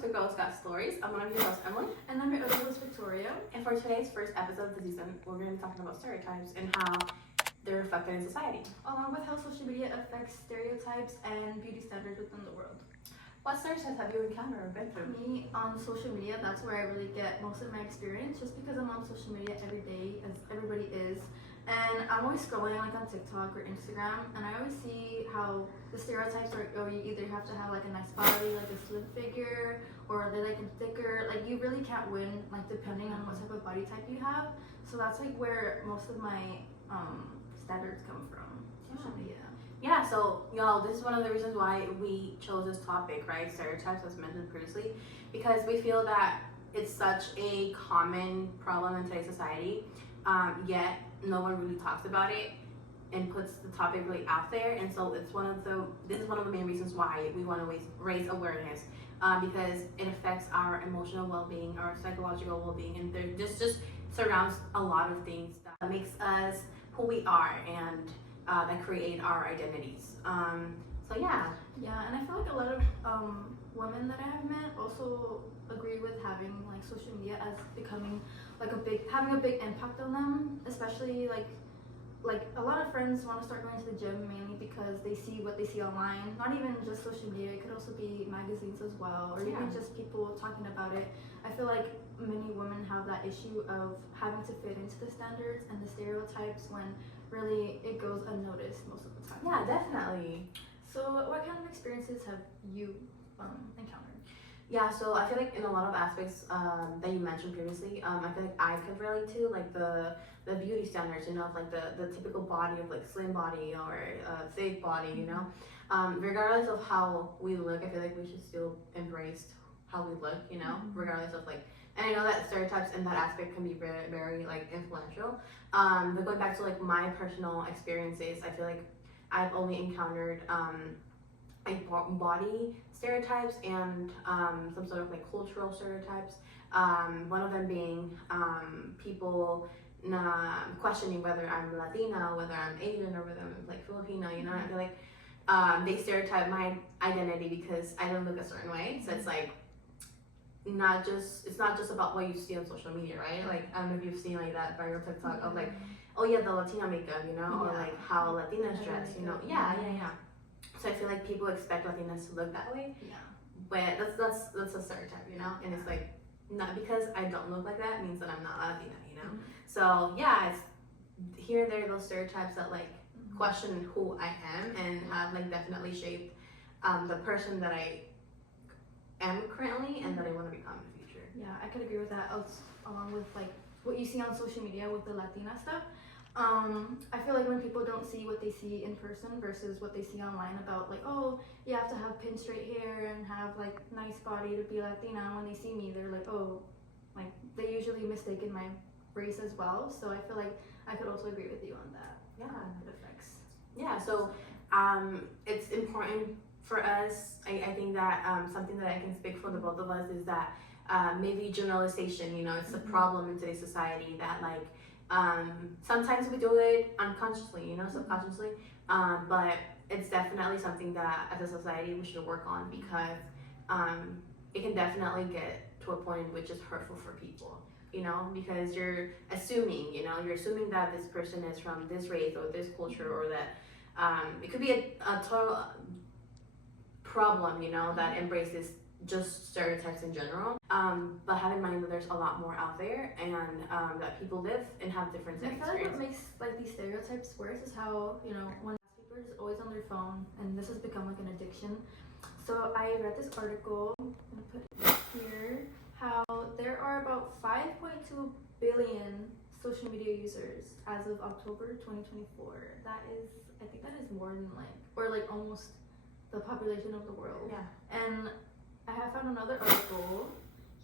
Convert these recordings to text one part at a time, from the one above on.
welcome to Girls Got Stories. I'm one of your hosts, Emily. And I'm your other host, Victoria. And for today's first episode of the season, we're going to be talking about stereotypes and how they're reflected in society. Along with how social media affects stereotypes and beauty standards within the world. What stereotypes have you encountered or been through? Me, on social media, that's where I really get most of my experience, just because I'm on social media every day, as everybody is. And I'm always scrolling like on TikTok or Instagram, and I always see how the stereotypes are, oh, you either have to have like a nice body, like a slim figure, or they like them thicker. Like you really can't win, like depending on what type of body type you have. So that's like where most of my standards come from, social media. Yeah, so y'all, this is one of the reasons why we chose this topic, right? Stereotypes, as mentioned previously, because we feel that it's such a common problem in today's society, yet no one really talks about it and puts the topic really out there. And so this is one of the main reasons why we want to raise awareness, because it affects our emotional well-being, our psychological well-being, and just surrounds a lot of things that makes us who we are and that create our identities. So yeah, and I feel like a lot of women that I have met also agree with having like social media as becoming like having a big impact on them, especially like a lot of friends want to start going to the gym mainly because they see what they see online. Not even just social media, it could also be magazines as well, or even just people talking about it. I feel like many women have that issue of having to fit into the standards and the stereotypes when really it goes unnoticed most of the time. Yeah, definitely. So what kind of experiences have you encountered? Yeah, so I feel like in a lot of aspects that you mentioned previously, I feel like I could relate to like the beauty standards, you know, of like the typical body of like slim body or thick body, you know. Regardless of how we look, I feel like we should still embrace how we look, you know, regardless of like, and I know that stereotypes in that aspect can be very, very like influential. But going back to like my personal experiences, I feel like I've only encountered body stereotypes and some sort of like cultural stereotypes. One of them being people questioning whether I'm Latina, whether I'm Asian, or whether I'm like Filipino. You know, I feel like they stereotype my identity because I don't look a certain way. So it's like it's not just about what you see on social media, right? Like I don't know if you've seen like that viral TikTok of like, oh yeah, the Latina makeup, you know, or like how Latinas dress, you know. Yeah. So I feel like people expect Latinas to look that way. Yeah. But that's a stereotype, you know? And it's like, not because I don't look like that means that I'm not Latina, you know? So yeah, it's here and there those stereotypes that like question who I am and have like definitely shaped the person that I am currently and that I want to become in the future. Yeah, I could agree with that. Along with like what you see on social media with the Latina stuff. I feel like when people don't see what they see in person versus what they see online about like, oh, you have to have pin straight hair and have like nice body to be Latina. When they see me, they're like, oh, like they usually mistake in my race as well. So I feel like I could also agree with you on that. Yeah, it affects. Yeah, so it's important for us. I think that something that I can speak for the both of us is that maybe generalization, you know, it's a problem in today's society that like sometimes we do it unconsciously, you know, subconsciously, but it's definitely something that as a society we should work on because it can definitely get to a point which is hurtful for people, you know, because you're assuming that this person is from this race or this culture, or that it could be a total problem, you know, that embraces just stereotypes in general, but have in mind that there's a lot more out there and that people live and have different I feel like experiences. what makes like these stereotypes worse is how, you know, when people are just always on their phone, and this has become like an addiction. So I read this article, I'm gonna put it here, how there are about 5.2 billion social media users as of October 2024. I think that is more than almost the population of the world. Yeah. And I have found another article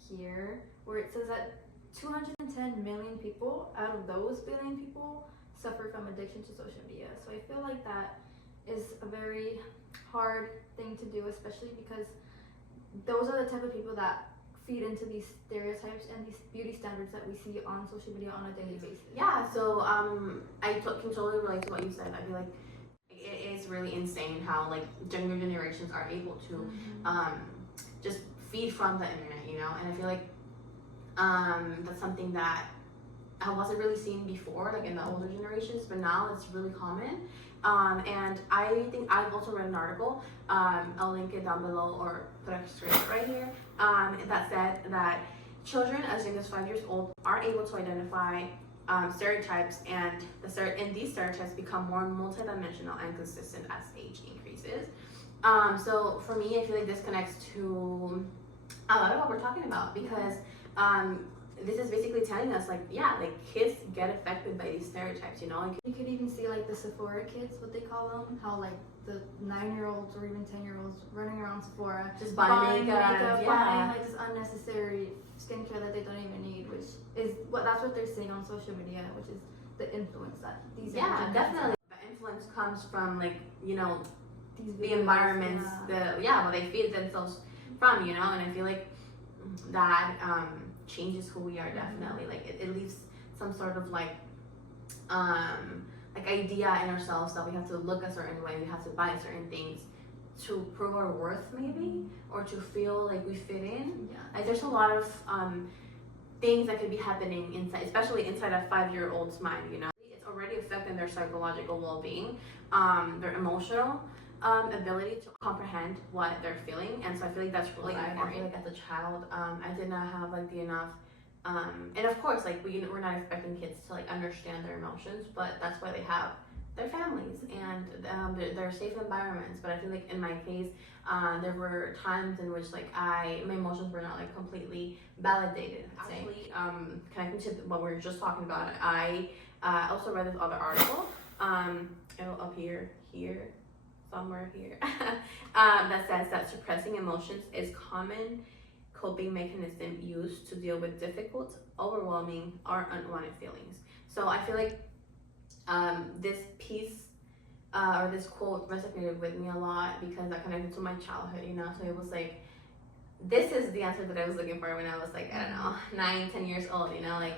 here where it says that 210 million people out of those billion people suffer from addiction to social media. So I feel like that is a very hard thing to do, especially because those are the type of people that feed into these stereotypes and these beauty standards that we see on social media on a daily basis. Yeah, so I can totally relate to what you said. I feel like it is really insane how like younger generations are able to just feed from the internet, you know. And I feel like that's something that I wasn't really seen before, like in the older generations, but now it's really common. And I think I've also read an article, I'll link it down below or put a screenshot right here, that said that children as young as 5 years old are able to identify stereotypes, and these stereotypes become more multidimensional and consistent as age increases. So for me, I feel like this connects to a lot of what we're talking about, because this is basically telling us, like, yeah, like kids get affected by these stereotypes, you know. Like, you could even see like the Sephora kids, what they call them, how like the 9-year-olds or even 10-year-olds running around Sephora just buying makeup, buying like this unnecessary skincare that they don't even need, which is that's what they're seeing on social media, which is the influence that these definitely the influence comes from, like, you know, the environments, what they feed themselves from, you know. And I feel like that changes who we are, definitely. Like it leaves some sort of like idea in ourselves that we have to look a certain way, we have to buy certain things to prove our worth, maybe, or to feel like we fit in. Like there's a lot of things that could be happening inside, especially inside a 5-year-old's mind, you know. It's already affecting their psychological well-being, their emotional ability to comprehend what they're feeling. And so I feel like that's really important. I feel like as a child, I did not have like the enough and of course, like we're not expecting kids to like understand their emotions, but that's why they have their families and their safe environments. But I feel like in my case, there were times in which like my emotions were not like completely validated. Actually, connecting to what we were just talking about, I also read this other article, up here, somewhere here, that says that suppressing emotions is common coping mechanism used to deal with difficult, overwhelming, or unwanted feelings. So I feel like this piece or this quote resonated with me a lot, because that connected to my childhood, you know. So it was like, this is the answer that I was looking for when I was like, I don't know, 9, 10 years old, you know, like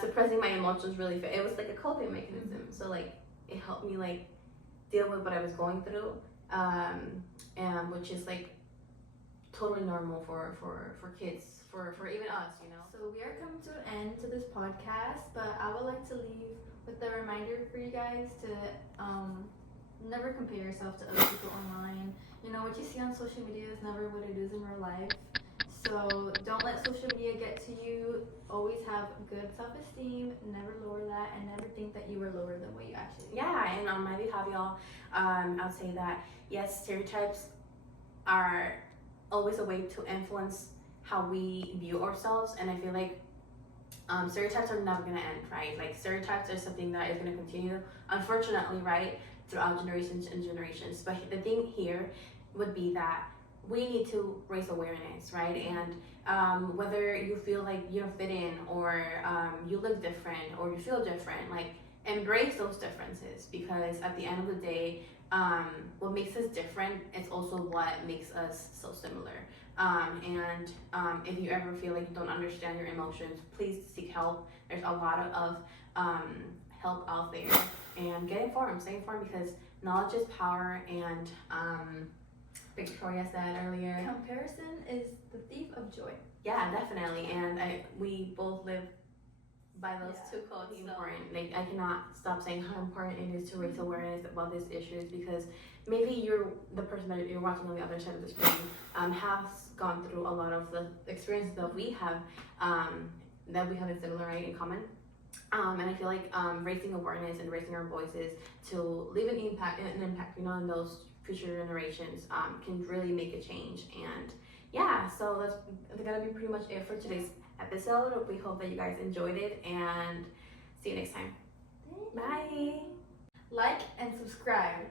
suppressing my emotions really, it was like a coping mechanism. So like it helped me like deal with what I was going through, and which is like totally normal for kids, for even us, you know. So we are coming to an end to this podcast, but I would like to leave with a reminder for you guys to never compare yourself to other people online. You know, what you see on social media is never what it is in real life. So don't let social media get to you. Always have good self-esteem, never lower that, and never think that you are lower than what you actually are. Yeah, and on my behalf, y'all, I'll say that yes, stereotypes are always a way to influence how we view ourselves, and I feel like stereotypes are never gonna end, right? Like stereotypes are something that is gonna continue, unfortunately, right, throughout generations and generations. But the thing here would be that we need to raise awareness, right? And whether you feel like you don't fit in, or you look different, or you feel different, like embrace those differences, because at the end of the day, what makes us different is also what makes us so similar. And if you ever feel like you don't understand your emotions, please seek help. There's a lot of help out there, and stay informed, because knowledge is power. And Victoria said earlier, comparison is the thief of joy. Yeah, definitely. And we both live by those two quotes. Important. Like, I cannot stop saying how important it is to raise awareness about these issues, because maybe the person that you're watching on the other side of the screen has gone through a lot of the experiences that we have in similar, right, in common. And I feel like raising awareness and raising our voices to leave an impact, you know, in those future generations can really make a change. And yeah, so that's gonna be pretty much it for today's episode. We hope that you guys enjoyed it, and see you next time. Bye. Like and subscribe.